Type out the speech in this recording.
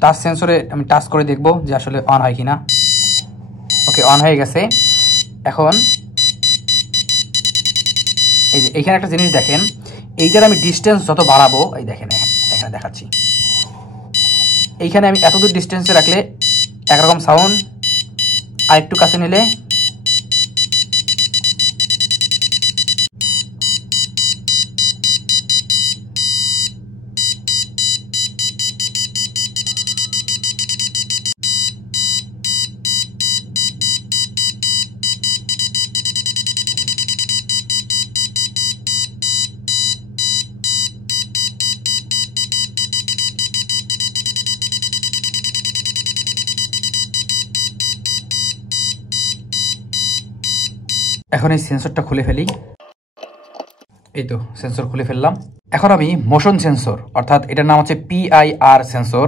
টাচ সেন্সরে আমি টাচ করে দেখব যে আসলে অন হয় কিনা। ওকে, অন হয়ে গেছে। এখন এই যে এখানে একটা জিনিস দেখেন, এইটার আমি ডিস্টেন্স যত বাড়াবো, এই দেখেন এখানে দেখাচ্ছি, এইখানে আমি এতদূর ডিস্টেন্সে রাখলে একরকম সাউন্ড, আর একটু কাছে নিলে এখন এই সেন্সরটা খুলে ফেলি। এই তো সেন্সর খুলে ফেললাম। এখন আমি মোশন সেন্সর, অর্থাৎ এটার নাম হচ্ছে PIR সেন্সর,